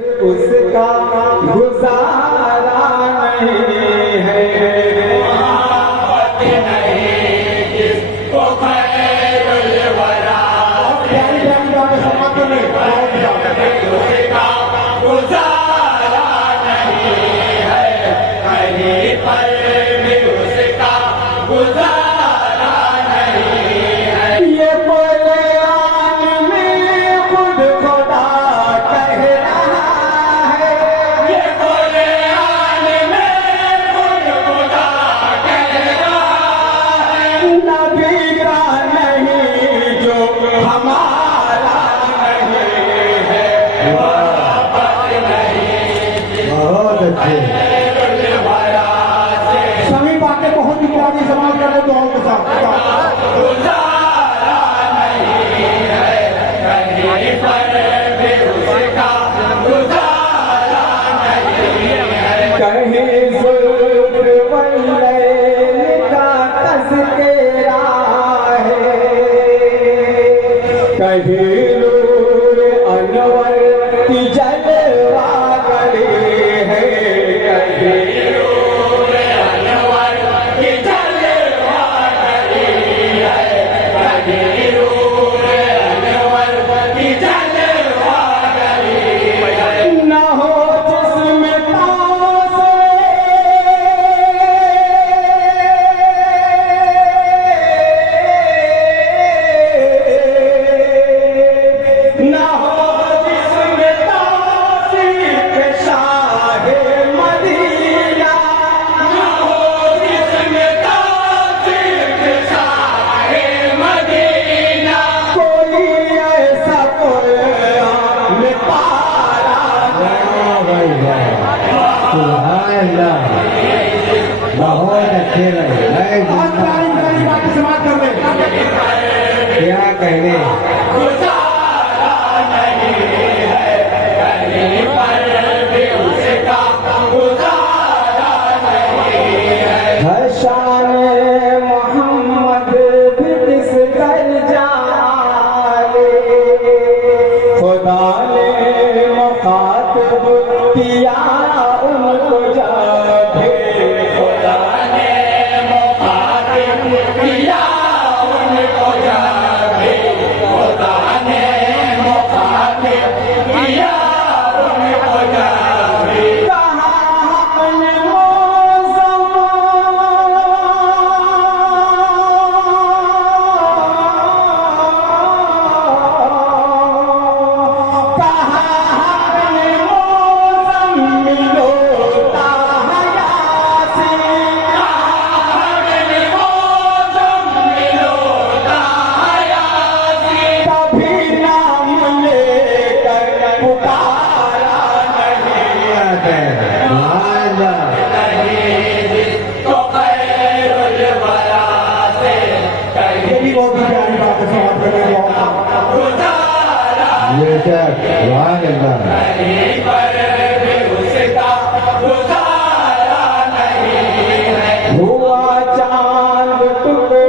उसका गुजारा नहीं है, सभी बातें बहुत ही प्यारी समाज करने दुआओं के साथ बहुत अच्छे लगे, समाप्त कर दे। क्या कहने शान मोहम्मद भी किस कर जाए, खुदा ने मुखातिब किया उनको जाके, खुदा ने मुखातिब किया उनको जाके, खुदा ने मुखातिब किया उनको जाके, कहा अपने हुआ चांद टुकड़े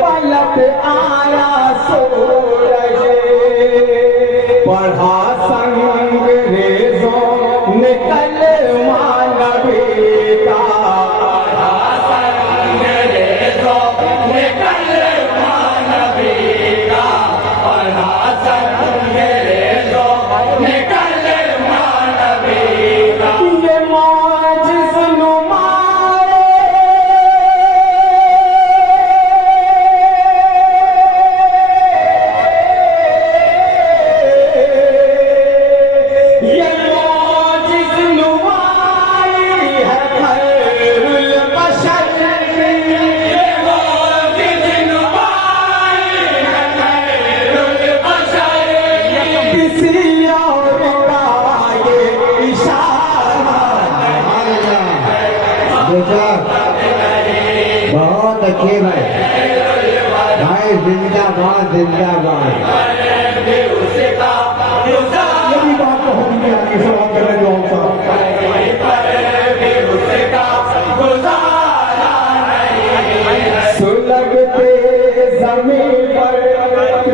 पलट आया सूरज, पढ़ा संग रेजों निकल मानवी का, पढ़ा संग रेजों निकल मानवी का, पढ़ा संग रेजों निकल मानवी का, ये मौज बहुत अच्छे भाई, भाई जिंदाबाद जिंदाबाद। ये भी बात बहुत ही आगे सवाल कर रहे हो सुलगते जमीन पर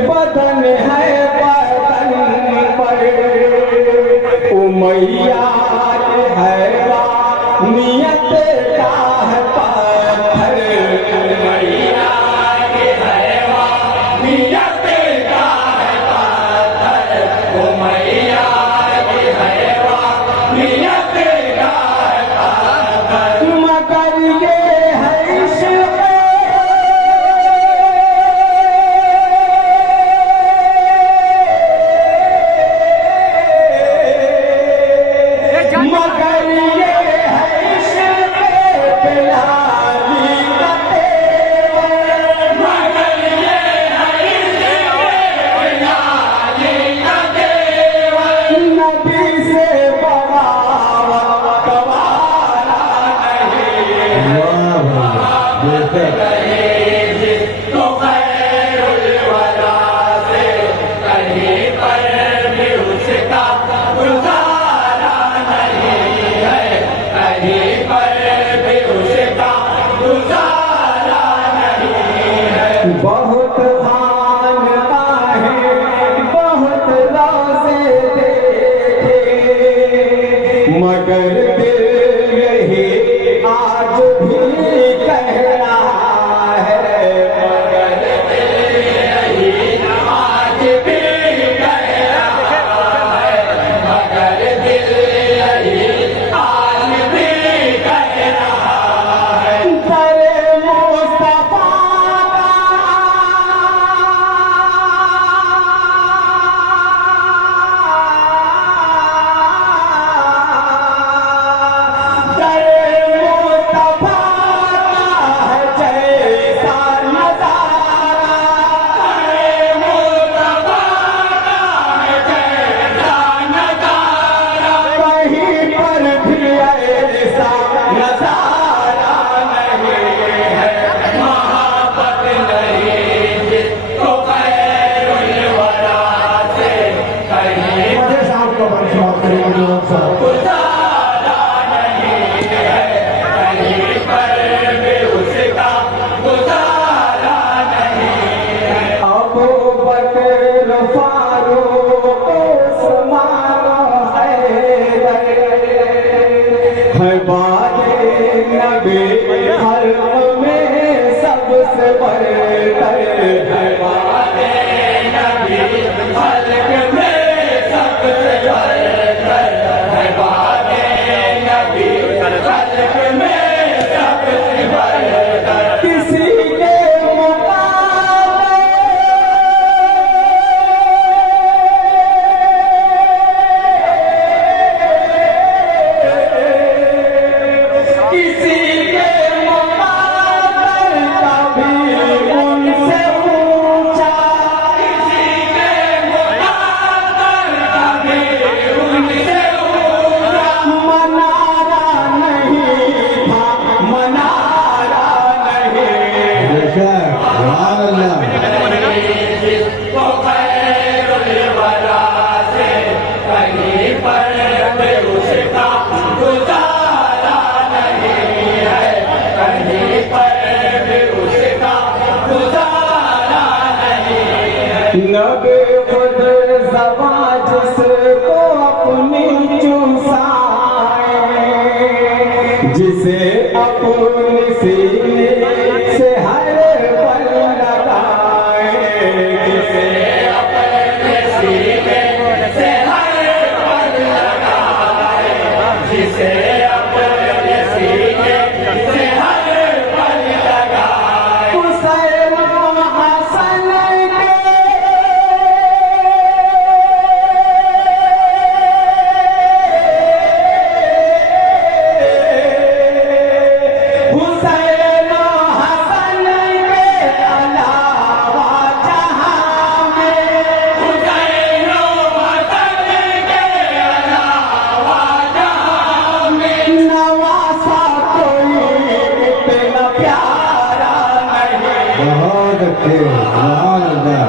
बदन है बदन पर बहुत खान आहे बहुत रोज़े देखे मगर दिल यही आज भी कह रहा है मगर दिल यही आज भी कह रहा है मगर दिल यही आज भी कह रहा है तेरे मुस्तफा सबसे बढ़कर है वादे नबी खल्क में सबसे बढ़कर है वादे नबी खल्क में सबसे बढ़कर किसी के नबी खुद ज़बान जिसको अपनी चूसाए जिसे अपने सीने से हर पल लगाए जिसे अपने सीने से हर पल लगाए जिसे अपने सीने से हर पल लगाए हुसैन हसन बहुत अच्छे सुभान अल्लाह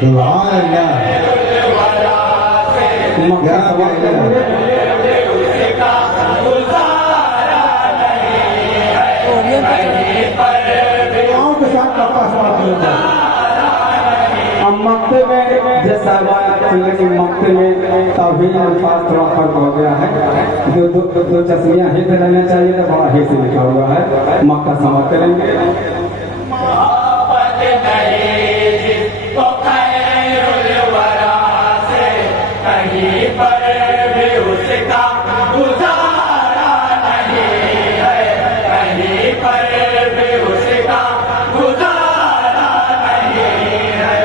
सुभान अल्लाह क्या कहना गाँव के साथ कपड़ा समाप्त होता है। अब मक्ते में जैसा बात चले कि मक्ते में तभी अल्फाज थोड़ा फर्क हो गया है दो चश्मियाँ हित रहना चाहिए तो बड़ा हित लिखा हुआ है मक्का समाप्त करेंगे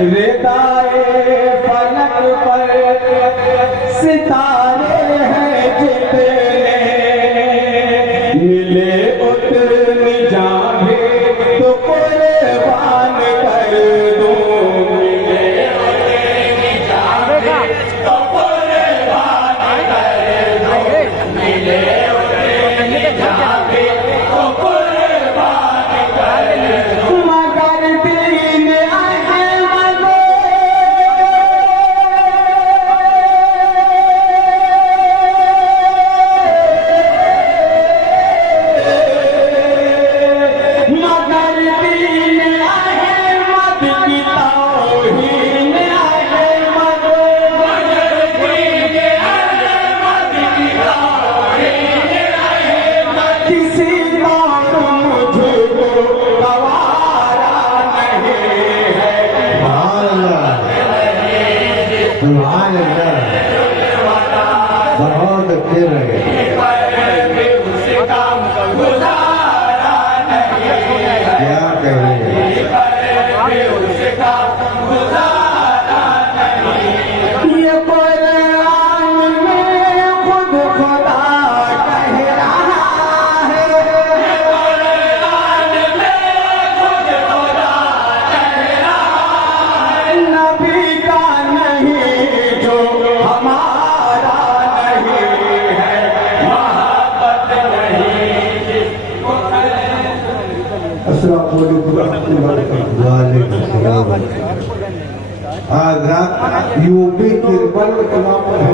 रेताए फलक पर सितारे हैं जितने मिले उतने जाए तो वालेकुम सलाम। आज रात यूपी तिरपन के चुनाव में है